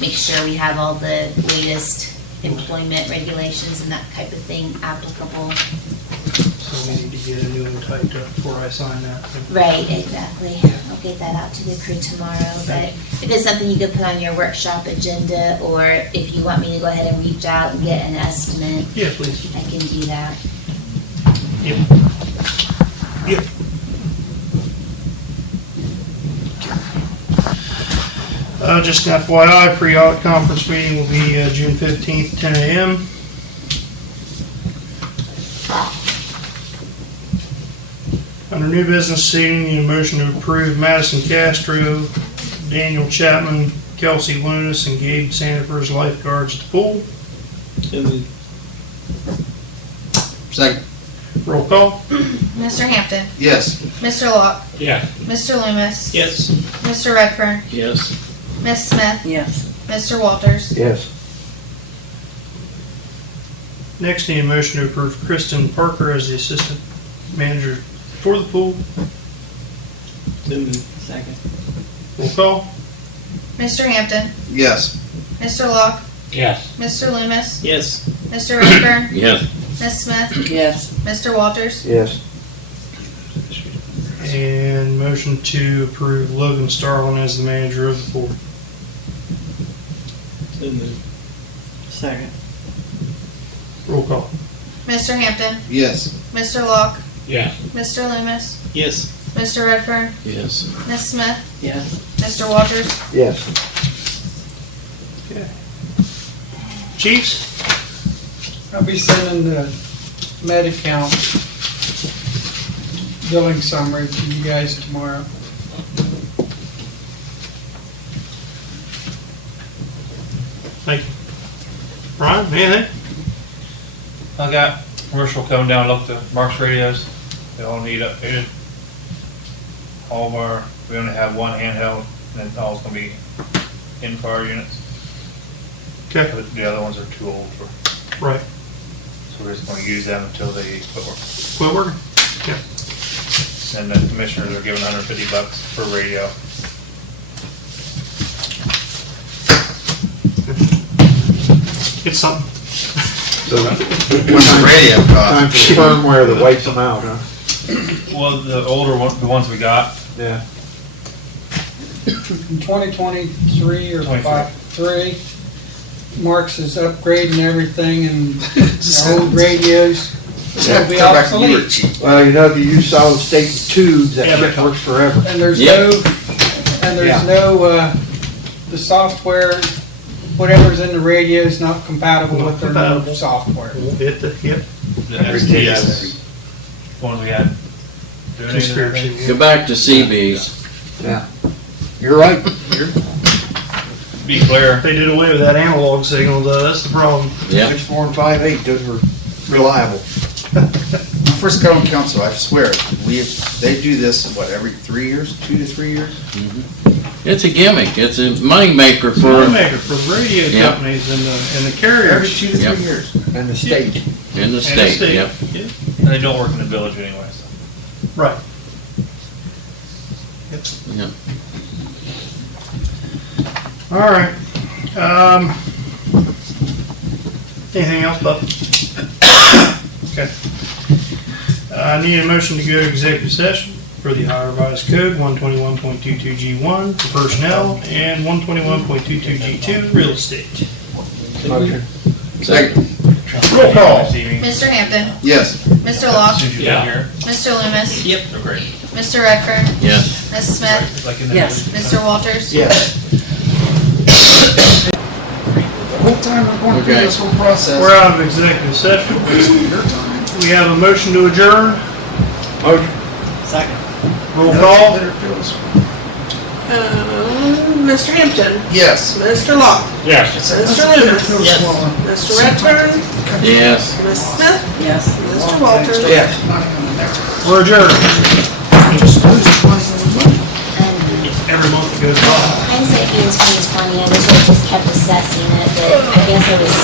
make sure we have all the latest employment regulations and that type of thing applicable. So we need to get a new one typed up before I sign that. Right, exactly. I'll get that out to the crew tomorrow, but if it's something you could put on your workshop agenda, or if you want me to go ahead and reach out and get an estimate, Yeah, please. I can do that. Yep. Yep. Just an FYI, pre-audit conference meeting will be June 15th, 10 a.m. Under new business seating, need a motion to approve Madison Castro, Daniel Chapman, Kelsey Lunas, and Gabe Sandifer as lifeguards at the pool. So moved. Second. Roll call. Mr. Hampton, Yes. Mr. Locke, Yes. Mr. Loomis, Yes. Mr. Redfern, Yes. Ms. Smith, Yes. Mr. Walters. Yes. Next, need a motion to approve Kristen Parker as the assistant manager for the pool. So moved. Second. Roll call. Mr. Hampton, Yes. Mr. Locke, Yes. Mr. Loomis, Yes. Mr. Redfern, Yes. Ms. Smith? Yes. Mr. Walters? Yes. And motion to approve Logan Starlin as the manager of the board. Second. Roll call. Mr. Hampton? Yes. Mr. Locke? Yes. Mr. Loomis? Yes. Mr. Redfern? Yes. Ms. Smith? Yes. Mr. Walters? Yes. Chiefs? I'll be sending the med account billing summary to you guys tomorrow. Thank you. Brian, anything? I got commercial coming down, look at Mark's radios. They all need updated. All of our, we only have one handheld, and it's all gonna be in-car units. Okay. The other ones are too old for, Right. so we're just gonna use them until they quit working. Quit working? Yeah. And the commissioners are giving $150 per radio. It's something. So, What's the radio time cost? for firmware that wipes them out, huh? Well, the older one, the ones we got, Yeah. In 2023 or 23. 3, Marks is upgrading everything and the old radios will be Come back when you were obsolete. cheap. Well, you know, if you use solid state tubes, that Yeah, shit works forever. And there's Yep. no, the software, whatever's in the radio is not compatible with their new Compatible. software. Won't hit the, yep. the Every STS TS. ones we had. doing anything, I Conspiracy. think. Go back to CB's. Yeah. You're right. Be clear, They did away with that analog signal though, that's the problem. Yeah. 6, 4, and 5, 8, those were reliable. When I first got on council, I swear, they do this, what, every 3 years, 2 to 3 years? It's a gimmick. It's a moneymaker It's a for, moneymaker for the radio Yeah. companies and the Every carriers. 2 to 3 Yep. years. And the state. in the And the state, state. yep. Yeah. and they don't work in the village anyway, so. Right. Yep. All right. Anything else, Bob? Okay. I need a motion to go to executive session for the Ohio Revised Code 121.22G1 for personnel and 121.22G2 real estate. Motion. Second. Roll call. This evening, Oh. as Yes. Mr. Locke? soon as you Yeah. get here, Mr. Loomis? they're great. Mr. Redfern? Yes. Ms. Smith? Like in the Yes. village. Mr. Walters? Yes. The whole time we're going through Okay. this whole process. We're out of executive session. Your time. We have a motion to adjourn. Motion. Second. Roll call. Better feels. Mr. Hampton, Yes. Mr. Locke, Yes. Mr. Loomis, Yes. Mr. Redfern, Yes. Ms. Smith, Yes. Mr. Walters. Yes. We're adjourned. Just lose the money. Every month that goes by. Hindsight being 2020, I wish I just kept assessing it, but I guess I was